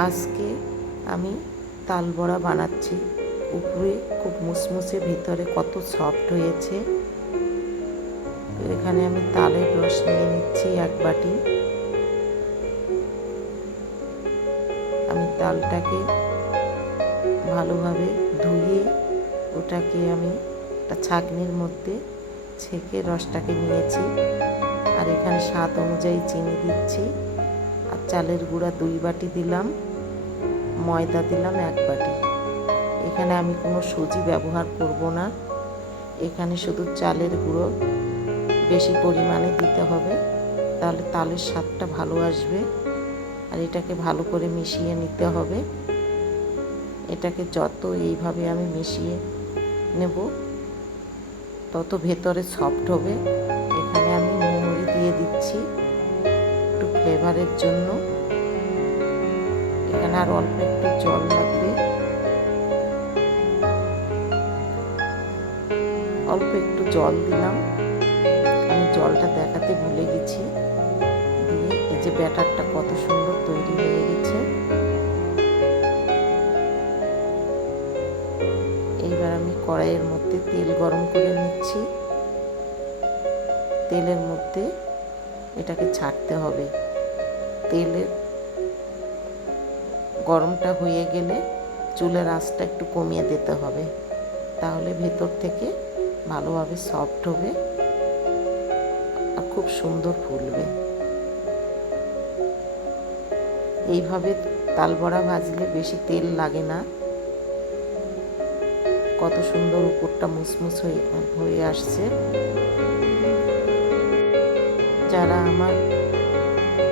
আজকে আমি তাল বড়া বানাচ্ছি। উপরে খুব মুসমুসে, ভিতরে কত সফট হয়েছে। এখানে আমি তালের রস নিয়ে নিচ্ছি 1 বাটি। আমি তালটাকে ভালোভাবে ধুয়ে ওটাকে আমি একটা ছাঁকনির মধ্যে ছেঁকে রসটাকে নিয়েছি। আর এখানে স্বাদ অনুযায়ী চিনি দিচ্ছি। আর চালের গুঁড়া 2 বাটি দিলাম, ময়দা দিলাম 1 বাটি। এখানে আমি কোনো সুজি ব্যবহার করব না। এখানে শুধু চালের গুঁড়ো বেশি পরিমাণে দিতে হবে, তাহলে তালের স্বাদটা ভালো আসবে। আর এটাকে ভালো করে মিশিয়ে নিতে হবে। এটাকে যত এইভাবে আমি মিশিয়ে নেব তত ভেতরে সফট হবে। এখানে আমি মৌরি দিয়ে দিচ্ছি একটু ফ্লেভারের জন্য। এখানে আর অল্প একটু জল লাগবে, অল্প একটু জল দিলাম। আমি জলটা দেখাতে ভুলে গেছি। দিয়ে এই যে ব্যাটারটা কত সুন্দর তৈরি হয়ে গেছে। এইবার আমি কড়াইয়ের মধ্যে তেল গরম করে নিচ্ছি। তেলের মধ্যে এটাকে ছাড়তে হবে। তেলের গরমটা হয়ে গেলে চুলের আঁচটা একটু কমিয়ে দিতে হবে, তাহলে ভেতর থেকে ভালোভাবে সফট হবে আর খুব সুন্দর ফুলবে। এইভাবে তাল বড়া ভাজলে বেশি তেল লাগে না। কত সুন্দর উপরটা মুসমুস হয়ে আসছে। যারা আমার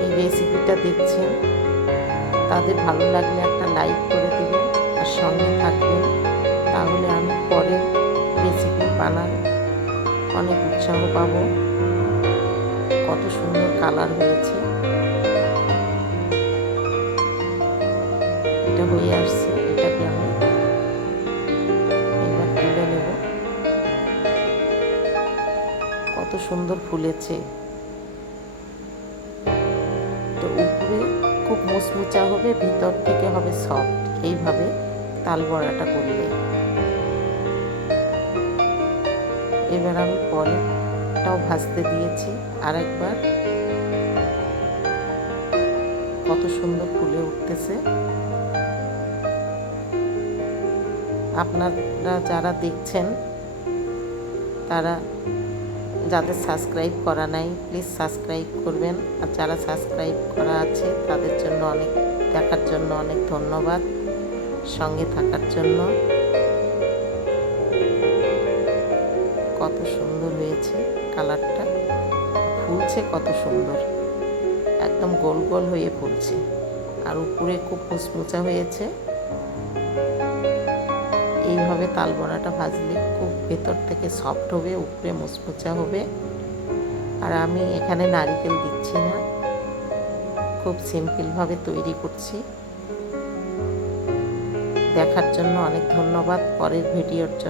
এই রেসিপিটা দেখছেন তাদের ভালো লাগলে একটা লাইক করে দিবেন আর সঙ্গে থাকবেন, তাহলে আমি পরের রেসিপি বানার অনেক উৎসাহ পাব। কত সুন্দর কালার হয়েছে। এটা হয়ে আসছে, এটাকে আমি এবার তুলে নেব। কত সুন্দর ফুলেছে। তো উপরে খুব মুচমুচা হবে, ভিতর থেকে হবে সফট। এইভাবে তাল বড়াটা করলে। এবার আমি পরেরটাও ভাজতে দিয়েছি আরেকবার। কত সুন্দর ফুলে উঠতেছে। আপনারা যারা দেখছেন তারা যাদের সাবস্ক্রাইব করা নাই প্লিজ সাবস্ক্রাইব করবেন। আর যারা সাবস্ক্রাইব করা আছে তাদের জন্য দেখার জন্য অনেক ধন্যবাদ, সঙ্গে থাকার জন্য। কত সুন্দর হয়েছে কালারটা, ফুলছে কত সুন্দর, একদম গোল গোল হয়ে ফুলছে। আর উপরে খুব মুচমুচা হয়েছে। এইভাবে তাল বড়াটা ভাজলে খুব ভেতর থেকে সফট হবে, উপরে মুচমুচা হবে। আর আমি এখানে নারকেল দিচ্ছি না, খুব সিম্পলভাবে তৈরি করছি। দেখার জন্য অনেক ধন্যবাদ। পরের ভিডিওর জন্য